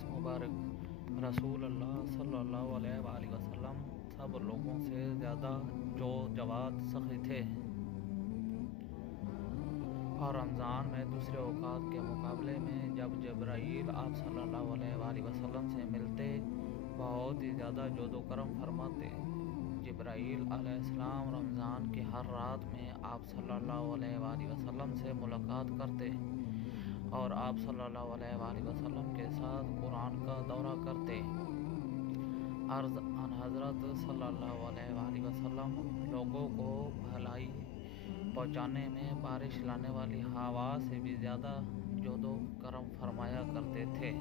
عزیز مبارک رسول اللہ صلی اللہ علیہ وآلہ وسلم سب لوگوں سے زیادہ جواد سخی تھے، اور رمضان میں دوسرے اوقات کے مقابلے میں جب جبرائیل آپ صلی اللہ علیہ وآلہ وسلم سے ملتے بہت ہی زیادہ جود و کرم فرماتے۔ جبرائیل علیہ السلام رمضان کی ہر رات میں آپ صلی اللہ علیہ وآلہ وسلم سے ملاقات کرتے اور آپ صلی اللہ علیہ وآلہ وسلم کے ساتھ قرآن کا دورہ کرتے۔ عرض ان حضرت صلی اللہ علیہ وآلہ وسلم لوگوں کو بھلائی پہنچانے میں بارش لانے والی ہوا سے بھی زیادہ جود و کرم فرمایا کرتے تھے۔